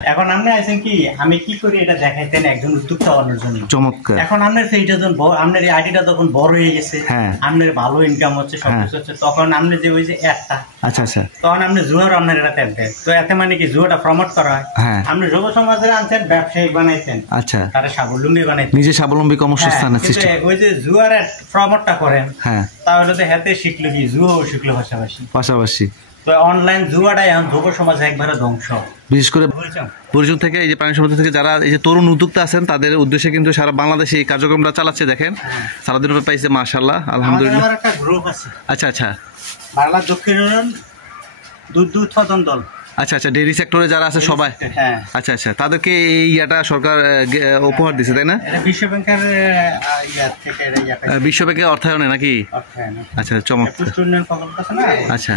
এখন আপনি আছেন কি আমি কি করি এটা দেখাইতেন একজন উদ্যোক্তা বানানোর জন্য। চমৎকার। এখন আপনার সেইটা যখন আপনার এই আইডিটা তখন বড় হয়ে গেছে, আপনার ভালো ইনকাম হচ্ছে, সবকিছু হচ্ছে, তখন আপনি যে ওই যে একটা আচ্ছা আচ্ছা তখন আপনি জুয়ার আপনার এটা ট্যাপ দেয়, তো এতে মানে কি জুয়াটা প্রমোট করা হয়। আপনি যুব সমাজের আনছেন, ব্যবসায়িক বানাইছেন, আচ্ছা তারা স্বাবলম্বী বানাইছেন, নিজে স্বাবলম্বী কর্মসংস্থানের সৃষ্টি। ওই যে জুয়ার প্রমোটটা করেন, তাহলে তো হাতে শিখলো কি জুয়াও শিখলো পাশাপাশি। তো অনলাইন জুয়াটাই এখন যুব সমাজ একবারে ধ্বংস। বিশেষ করে পরিজন থেকে এই যে প্রাণী সম্পদ থেকে যারা এই যে তরুণ উদ্যোক্তা আছেন তাদের উদ্দেশ্যে কিন্তু সারা বাংলাদেশে এই কার্যক্রমটা চালাচ্ছে। দেখেন সারাদিন পাইছে মাশাআল্লাহ, আলহামদুলিল্লাহ। একটা গ্রুপ আছে, আচ্ছা আচ্ছা, বাংলা দক্ষিণ ইউনিয়ন দুধ উৎপাদন দল। আচ্ছা আচ্ছা, ডেইরি সেক্টরে যারা আছে সবাই। আচ্ছা আচ্ছা, তাদেরকে এই ইয়াটা সরকার উপহার দিছে, তাই না? বিশ্ব ব্যাংকের বিশ্ব ব্যাংকের অর্থায়নে নাকি? আচ্ছা চমৎকার। আচ্ছা,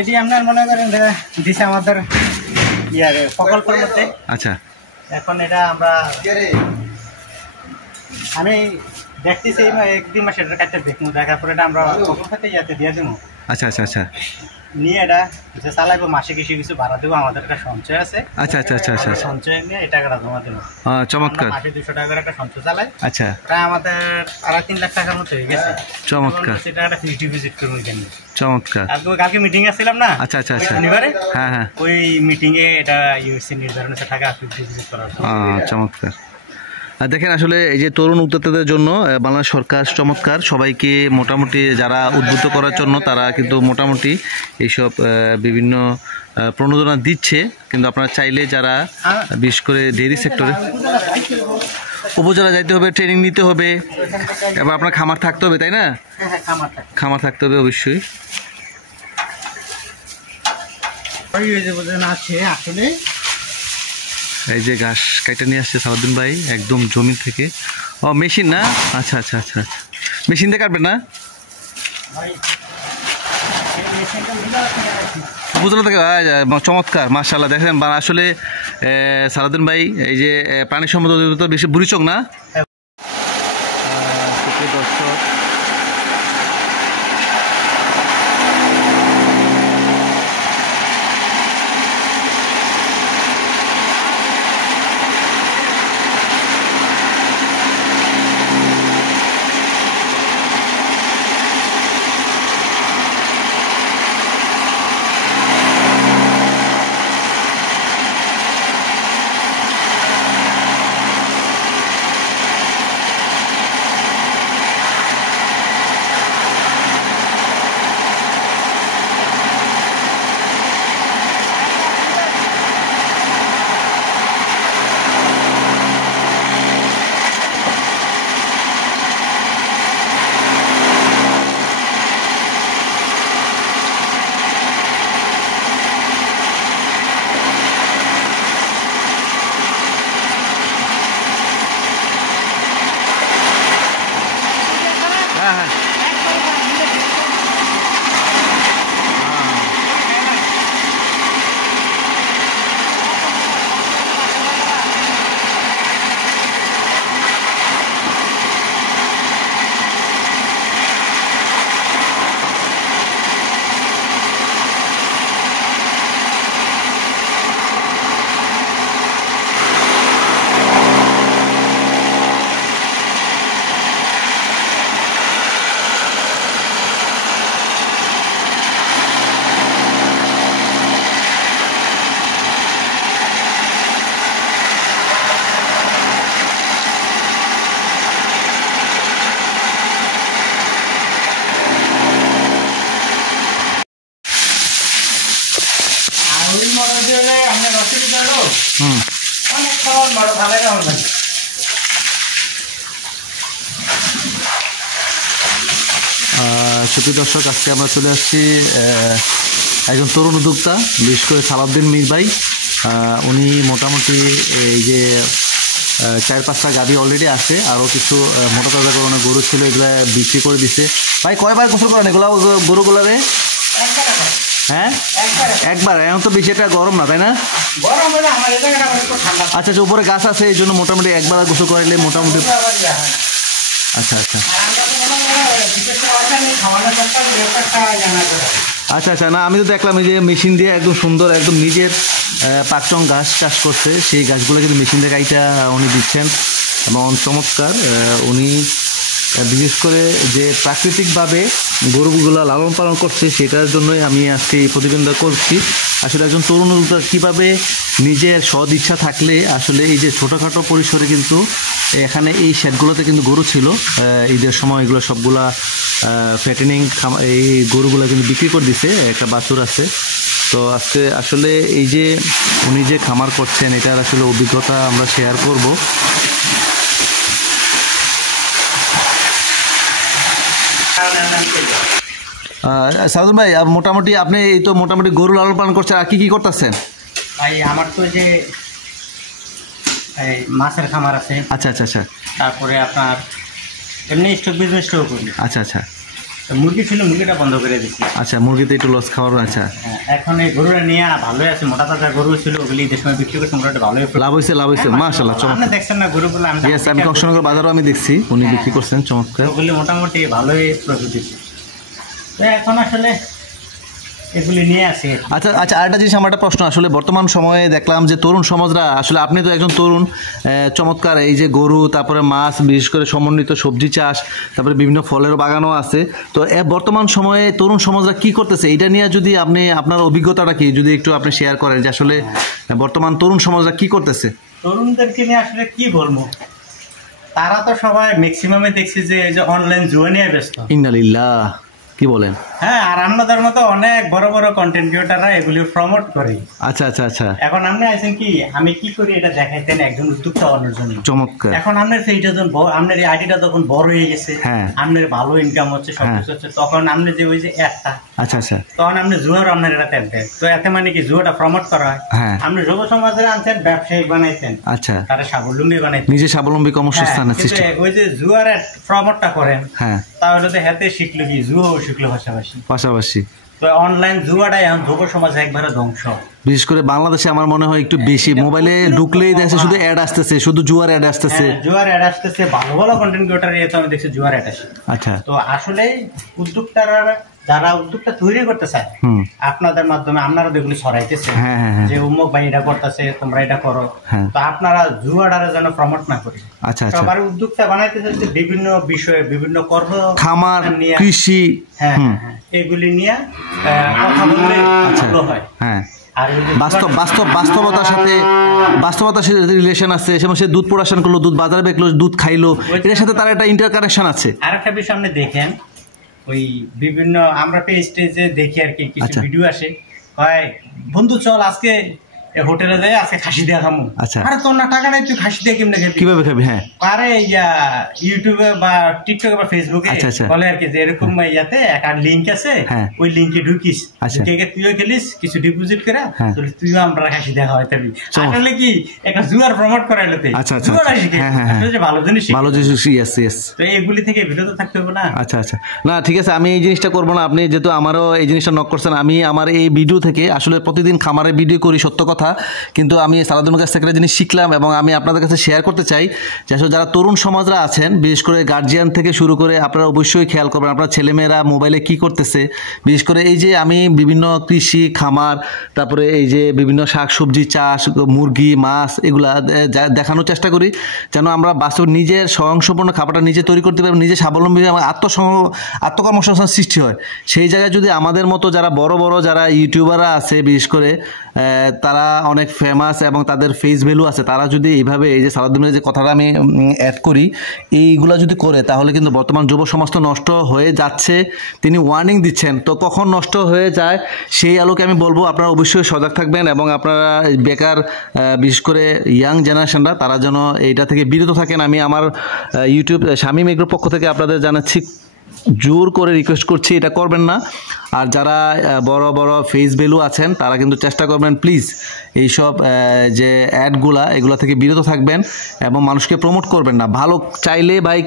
এটি আপনার মনে করেন দিছে আমাদের প্রকল্পের মধ্যে। আচ্ছা, এখন এটা আমি দেখতেছি এক-দুই মাস এটার কাছে দেখবো, দেখার পরে এটা আমরা প্রকল্পতে দিয়ে দেবো। আচ্ছা আচ্ছা আচ্ছা, নিয়ে এটা যে চালাইবো, মাসে কিছু ভাড়া দেবো, আমাদের একটা সঞ্চয় আছে। আচ্ছা আচ্ছা আচ্ছা আচ্ছা, সঞ্চয় নিয়ে এই টাকাটা জমা দেবো। চমৎকার। মাসে 200 টাকার একটা সঞ্চয় চালাই। আচ্ছা, প্রায় আমাদের 3.5 লাখ টাকার মতো হয়ে গেছে। চমৎকার। সেটা একটা ফিক্সড ডিপোজিট করবো এখানে। চমৎকার। কালকে মিটিং আসছিলাম না? আচ্ছা আচ্ছা আচ্ছা, শনিবারে। হ্যাঁ হ্যাঁ, ওই মিটিং এ এটা ইউএসসি নির্ধারণ হচ্ছে টাকা ফিক্সড ডিপোজিট করার জন্য। চমৎকার। দেখেন আসলে এই যে তরুণ উদ্যোক্তাদের জন্য বাংলাদেশ সরকার চমৎকার, সবাইকে মোটামুটি যারা উদ্বুদ্ধ করার জন্য তারা কিন্তু মোটামুটি এইসব বিভিন্ন প্রণোদনা দিচ্ছে। কিন্তু আপনারা চাইলে যারা বিশেষ করে ডেইরি সেক্টরে উপজেলা যাইতে হবে, ট্রেনিং নিতে হবে, এবার আপনার খামার থাকতে হবে, তাই না? খামার থাকতে হবে অবশ্যই। এই যে ঘাস কাইটা নিয়ে আসছে সালাউদ্দিন ভাই একদম জমি থেকে। ও মেশিন না? আচ্ছা আচ্ছা আচ্ছা, মেশিন দিয়ে কাটবেন না? উপজেলা থেকে? চমৎকার, মাশাআল্লাহ। দেখেন আসলে সালাউদ্দিন ভাই এই যে প্রাণী সম্পদ অধিদপ্তর বেশি বুড়িচং না? দর্শক সুপ্রিয় দর্শক, আজকে আমরা চলে আসছি একজন তরুণ উদ্যোক্তা, বিশেষ করে সালাউদ্দিন মীর ভাই। উনি মোটামুটি এই যে 4-5টা গাভী অলরেডি আছে, আরও কিছু মোটা তাজা করোনা গরু ছিল, এগুলা বিক্রি করে দিছে। ভাই কয়বার গোসল করেন এগুলা গরুগুলারে? হ্যাঁ, একবার। এখন তো বেশি একটা গরম না, তাই না? আচ্ছা আচ্ছা, উপরে গাছ আছে এই জন্য মোটামুটি একবার গোসল করাইলে মোটামুটি। আচ্ছা আচ্ছা আচ্ছা আচ্ছা, না আমি তো দেখলাম এই যে মেশিন দিয়ে একদম সুন্দর, একদম নিজের পাকচং গাছ চাষ করছে, সেই গাছগুলো কিন্তু মেশিন থেকে কাইটা উনি দিচ্ছেন এবং চমৎকার। উনি বিশেষ করে যে প্রাকৃতিকভাবে গরুগুলো লালন পালন করছে সেটার জন্যই আমি আজকে এই প্রতিবেদনটা করছি। আসলে একজন তরুণ উদ্যোক্তা কীভাবে নিজের সদ ইচ্ছা থাকলে আসলে এই যে ছোটোখাটো পরিসরে কিন্তু এখানে এই শেডগুলোতে কিন্তু গরু ছিল, ঈদের সময় এগুলো সবগুলা ফ্যাটেনিং এই গরুগুলো কিন্তু বিক্রি করে দিছে, একটা বাছুর আছে। তো আজকে আসলে এই যে উনি যে খামার করছেন এটার আসলে অভিজ্ঞতা আমরা শেয়ার করব। সাদুল ভাই, মোটামুটি আপনি এই তো মোটামুটি গরু লালন পালন করছেন, আর কি করতেছেন? ভাই আমার তো যে এই মাছের খামার আছে। আচ্ছা আচ্ছা আচ্ছা। তারপরে আপনার এমনি স্টক বিজনেসটাও করি। আচ্ছা আচ্ছা। মুরগি ছিল, মুরগিটা বন্ধ করে দিচ্ছি। আচ্ছা, মুরগিতে একটু লস খাওয়ার। আচ্ছা, এখন এই গরুটা নিয়ে ভালোই আছে, মোটা তাজা গরু ছিল, ওগুলি ঈদের সময় বিক্রি করছে, মোটামুটি ভালোই লাভ হয়েছে। মাশাআল্লাহ, আপনি দেখছেন না গরুগুলো? আমি কংসনগর বাজারও আমি দেখছি উনি বিক্রি করছেন, চমৎকার। ওগুলি মোটামুটি ভালোই প্রফিট দিচ্ছে। তো এখন আসলে এগুলি নিয়ে আসি। আচ্ছা আচ্ছা, আরেকটা জিনিস আমার একটা প্রশ্ন, আসলে বর্তমান সময়ে দেখলাম যে তরুণ সমাজরা, আসলে আপনি তো একজন তরুণ, চমৎকার এই যে গরু, তারপরে মাছ, বিশেষ করে সমন্বিত সবজি চাষ, তারপরে বিভিন্ন ফলের বাগানও আছে। তো বর্তমান সময়ে তরুণ সমাজরা কি করতেছে এটা নিয়ে যদি আপনি আপনার অভিজ্ঞতাটা কি যদি একটু আপনি শেয়ার করেন, যে আসলে বর্তমান তরুণ সমাজরা কি করতেছে? তরুণদেরকে নিয়ে আসলে কি বলবো, তারা তো সবাই ম্যাক্সিমামে দেখছি যে এই যে অনলাইন জুয়া নিয়ে ব্যস্ত। ইন্নালিল্লাহ, কি বলেন? হ্যাঁ, আর আমাদের মতো অনেক বড় বড় কন্টেন্ট ক্রিয়েটররা এগুলি প্রমোট করে। আচ্ছা আচ্ছা আচ্ছা। এখন আপনি আছেন কি আমি কি করি এটা দেখাইতেন একজন উদ্যোক্তা হওয়ার জন্য। চমৎকার। এখন আপনার সেইটা যখন আপনার এই আইডিটা তখন বড় হয়ে গেছে, আপনার ভালো ইনকাম হচ্ছে, সবকিছু হচ্ছে, তখন আপনি যে ওই যে একটা আচ্ছা আচ্ছা, তখন আপনি জুয়ার আপনার এটা দেন। তো এতে মানে কি জুয়াটা প্রমোট করা হয়। আপনি যুব সমাজের আনছেন, ব্যবসায়িক বানাইছেন, আচ্ছা, তারা স্বাবলম্বী বানাইছেন, নিজে স্বাবলম্বী কর্মসংস্থানের সৃষ্টি। ওই যে জুয়ার প্রমোটটা করেন, তাহলে তো হাতে শিখলো কি জুয়াও শিখলো পাশাপাশি। তো অনলাইন জুয়াটাই এখন যুব সমাজে একবারে ধ্বংস। বিশেষ করে বাংলাদেশে আমার মনে হয় একটু বেশি, মোবাইলে ঢুকলেই দেখছে শুধু অ্যাড আসতেছে, শুধু জুয়ার অ্যাড আসতেছে, ভালো ভালো কন্টেন্ট ক্রিয়েটর তো আমি দেখছি জুয়ার অ্যাড আসে। আচ্ছা, তো আসলে উদ্যোক্তারা যারা উদ্যোগটা তৈরি করতে চায় আপনাদের মাধ্যমে আপনারা এগুলি ছড়াইতেছে যে উম্মুক ভাই এটা করতেছে, তোমরা এটা করো, তো আপনারা জুয়াটারে যেন প্রমোট না করি। আচ্ছা, সবার উদ্যোক্তা বানাইতেছে বিভিন্ন বিষয়ে, বিভিন্ন কর্ম, খামার, কৃষি, এগুলি নিয়ে কথা বললে ভালো হয়। বাস্তবতার সাথে রিলেশন আছে, যেমন সে দুধ প্রোডাকশন করলো, দুধ বাজারে বেচলো, দুধ খাইলো, এর সাথে তার একটা ইন্টার কানেকশন আছে। আর একটা বিষয় আপনি দেখেন, ওই বিভিন্ন আমরা পেজে দেখি আর কি কিছু ভিডিও আসে, হয় বন্ধু চল আজকে হোটেলে যাই, আজকে খাসি দিয়ে খামু। আচ্ছা, আরে তোর না টাকা নাই, তুই খাসি দিয়ে কেমনে খাবি, কিভাবে খাবি? হ্যাঁ, আরে ইউটিউবে বা টিকটকে বা ফেসবুকে বলে আর কি যে এরকম ইয়াতে একটা লিঙ্ক আছে, ওই লিঙ্কে ঢুকিস, তুইও খেলিস, কিছু ডিপোজিট করে তুইও আমরা খাসি দেখা হয়। তাবি আসলে কি একটা জুয়ার প্রমোট করাইলোতে ভালো জিনিস, ভালো জিনিস। তো এইগুলি থেকে বিরত থাকতে হবে না। আচ্ছা আচ্ছা, না ঠিক আছে, আমি এই জিনিসটা করবো না। আপনি যেহেতু আমারও এই জিনিসটা নক করছেন, আমি আমার এই ভিডিও থেকে আসলে প্রতিদিন খামারের ভিডিও করি, সত্য কথা, কিন্তু আমি সালাউদ্দিনের কাছ থেকে একটা জিনিস শিখলাম এবং আমি আপনাদের কাছে শেয়ার করতে চাই যে আসলে যারা তরুণ সমাজরা আছেন, বিশেষ করে গার্জিয়ান থেকে শুরু করে আপনারা অবশ্যই খেয়াল করবেন আপনার ছেলেমেয়েরা মোবাইলে কি করতেছে। বিশেষ করে এই যে আমি বিভিন্ন কৃষি খামার, তারপরে এই যে বিভিন্ন শাকসবজি চাষ, মুরগি, মাছ, এগুলা দেখানোর চেষ্টা করি যেন আমরা বাস্তব নিজের স্বয়ংসম্পূর্ণ খাবারটা নিজে তৈরি করতে পারি, নিজে স্বাবলম্বী, আত্মকর্মসংস্থান সৃষ্টি হয়। সেই জায়গায় যদি আমাদের মতো যারা বড় বড় যারা ইউটিউবাররা আছে, বিশেষ করে তারা অনেক ফেমাস এবং তাদের ফেস ভ্যালু আছে, তারা যদি এইভাবে এই যে সালাউদ্দিনের যে কথাটা আমি অ্যাড করি, এইগুলো যদি করে, তাহলে কিন্তু বর্তমান যুব সমাজ তো নষ্ট হয়ে যাচ্ছে, তিনি ওয়ার্নিং দিচ্ছেন। তো কখন নষ্ট হয়ে যায় সেই আলোকে আমি বলবো আপনারা অবশ্যই সজাগ থাকবেন এবং আপনারা বেকার, বিশেষ করে ইয়াং জেনারেশনরা, তারা যেন এইটা থেকে বিরত থাকেন। আমি আমার ইউটিউব শামীম এগ্রোর পক্ষ থেকে আপনাদের জানাচ্ছি, জোর করে রিকোয়েস্ট করছি এটা করবেন না। আর যারা বড় বড় ফেস ভ্যালু আছেন তারা কিন্তু চেষ্টা করবেন প্লিজ এইসব যে অ্যাডগুলা, এগুলো থেকে বিরত থাকবেন এবং মানুষকে প্রমোট করবেন না। ভালো চাইলে ভাই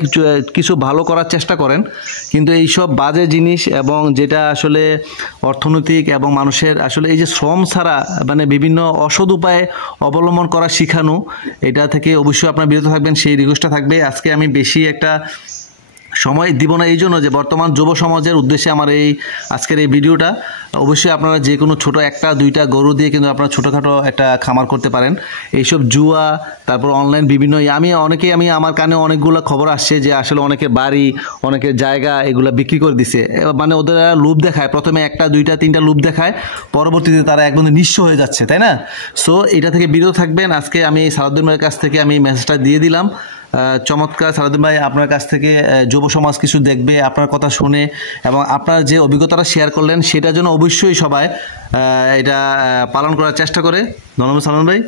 কিছু ভালো করার চেষ্টা করেন, কিন্তু এইসব বাজে জিনিস এবং যেটা আসলে অর্থনৈতিক এবং মানুষের আসলে এই যে শ্রম ছাড়া মানে বিভিন্ন অসৎ উপায়ে অবলম্বন করা শিখানো, এটা থেকে অবশ্যই আপনারা বিরত থাকবেন, সেই রিকোয়েস্টটা থাকবে। আজকে আমি বেশি একটা সময় দিব না এই জন্য যে বর্তমান যুব সমাজের উদ্দেশ্যে আমার এই আজকের এই ভিডিওটা। অবশ্যই আপনারা যে কোনো ছোটো 1-2টা গরু দিয়ে কিন্তু আপনারা ছোটোখাটো একটা খামার করতে পারেন। এইসব জুয়া, তারপর অনলাইন বিভিন্ন আমি আমার কানে অনেকগুলো খবর আসছে যে আসলে অনেকের বাড়ি, অনেকের জায়গা এগুলো বিক্রি করে দিছে। মানে ওদের লোভ দেখায়, প্রথমে 1-2-3টা লোভ দেখায়, পরবর্তীতে তারা একদম নিঃস্ব হয়ে যাচ্ছে, তাই না? সো এটা থেকে বিরত থাকবেন। আজকে আমি সালাউদ্দিন ভাইয়ের কাছ থেকে আমি মেসেজটা দিয়ে দিলাম। চমৎকার সালাউদ্দিন ভাই, আপনার কাছ থেকে যুব সমাজ কিছু দেখবে, আপনার কথা শুনে এবং আপনার যে অভিজ্ঞতাটা শেয়ার করলেন সেটার জন্য অবশ্যই সবাই এটা পালন করার চেষ্টা করে। ধন্যবাদ সালাউদ্দিন ভাই।